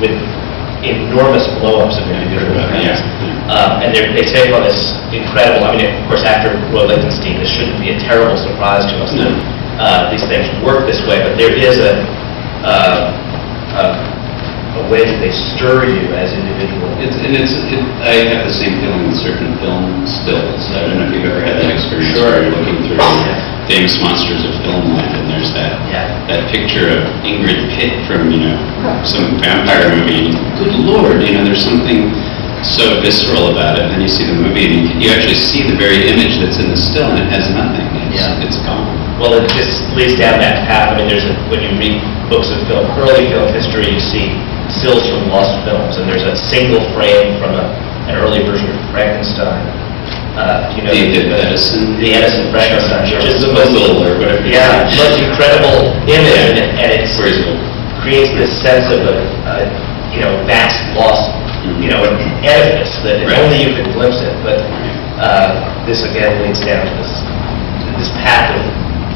with enormous blow-ups of individual films. And they take on this incredible, I mean, of course, after Roy Lichtenstein, this shouldn't be a terrible surprise to us that these things work this way, but there is a way that they stir you as individuals. I have the same feeling with certain film stills. I don't know if you've ever had that experience where you're looking through famous monsters of filmland, and there's that picture of Ingrid Pitt from, some vampire movie. Good Lord, there's something so visceral about it, and then you see the movie, and you actually see the very image that's in the still, and it has nothing. It's gone. Well, it just leads down that path. I mean, when you read books of film, early film history, you see stills from lost films, and there's a single frame from an early version of Frankenstein. The Edison Frankenstein, which is the most most incredible image, and it creates this sense of a vast lost edifice that only you could glimpse it. But this again leads down to this path of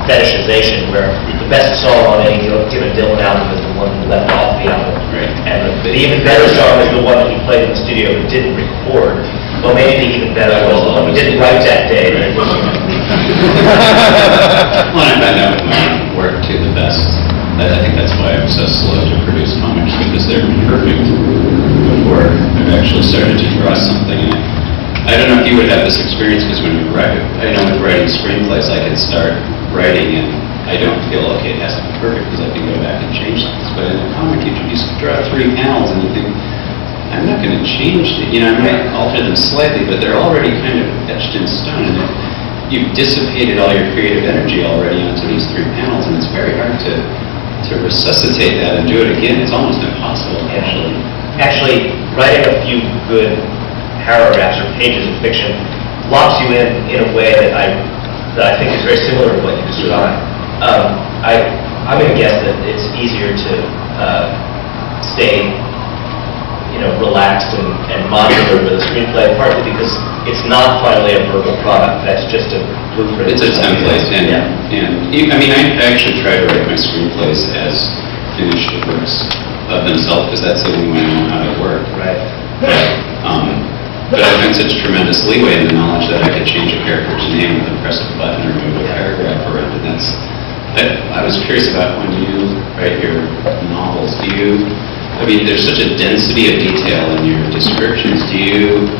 fetishization, where the best song on any given Dylan album is the one left off the album, and the even better song is the one that he played in the studio but didn't record. Well, maybe the even better was the one we didn't write that day. Well, I find out with my own work too the best. I think that's why I'm so slow to produce comics, because they're perfect before I've actually started to draw something. And I don't know if you would have this experience, because when you write, I know with writing screenplays, I can start writing and I don't feel, okay, it has to be perfect because I can go back and change things. But in a comic, you just draw 3 panels and you think, I'm not going to change it. I might alter them slightly, but they're already kind of etched in stone. And you've dissipated all your creative energy already onto these 3 panels, and it's very hard to resuscitate that and do it again. It's almost impossible, actually. Actually, writing a few good paragraphs or pages of fiction locks you in a way that I think is very similar to what you described. I'm going to guess that it's easier to stay relaxed and modular with a screenplay, partly because it's not finally a verbal product. That's just a blueprint. It's a template, I actually try to write my screenplays as finished works of themselves, because that's the only way I know how to work. Right. But I find such tremendous leeway in the knowledge that I could change a character's name with a press of a button or move a paragraph around, and I was curious about when you write your novels. There's such a density of detail in your descriptions.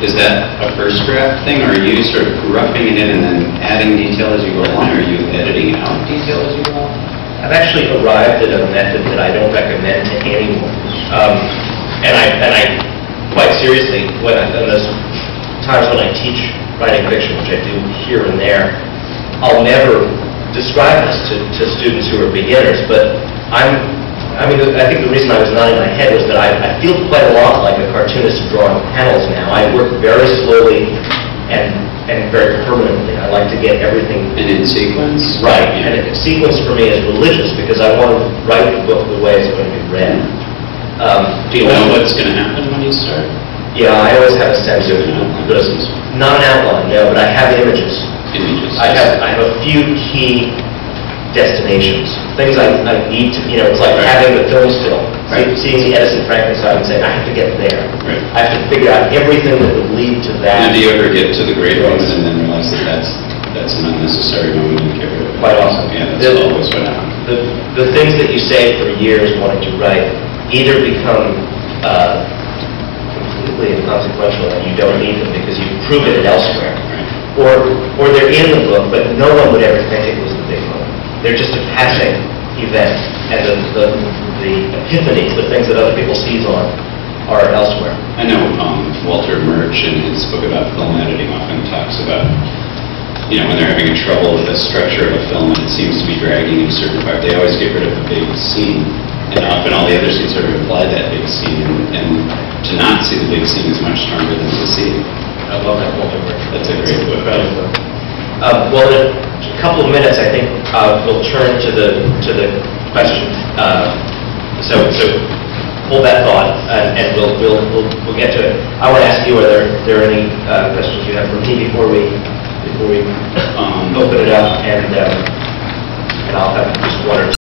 Is that a first draft thing, or are you sort of roughing it in and then adding detail as you go along, or are you editing out detail as you go along? I've actually arrived at a method that I don't recommend to anyone. And I quite seriously, in those times when I teach writing fiction, which I do here and there, I'll never describe this to students who are beginners, but I think the reason I was nodding my head was that I feel quite a lot like a cartoonist drawing panels now. I work very slowly and very permanently. I like to get everything... And in sequence? Right. And sequence for me is religious, because I want to write the book the way it's going to be read. Do you know what's going to happen when you start? Yeah, I always have a sense of... Not an outline, no, but I have images. I have a few key destinations, things I need to, it's like having the film still, right? Seeing the Edison Frankenstein and saying, I have to get there. Right. I have to figure out everything that would lead to that. And do you ever get to the great moment and then realize that that's an unnecessary moment and get rid of it? Quite often. Yeah, that's always what happens. The things that you say for years wanting to write either become completely inconsequential and you don't need them because you've proven it elsewhere. Right. Or they're in the book, but no one would ever think it was the big moment. They're just a passing event, and the epiphanies, the things that other people seize on, are elsewhere. I know Walter Murch in his book about film editing often talks about, when they're having trouble with the structure of a film and it seems to be dragging in a certain part, they always get rid of the big scene, and often all the other scenes sort of imply that big scene, and to not see the big scene is much stronger than to see it. I love that Walter Murch. That's a great book. Well, in a couple of minutes, I think we'll turn to the question. So hold that thought, and we'll get to it. I want to ask you: are there any questions you have for me before we open it up? And I'll have just one or two.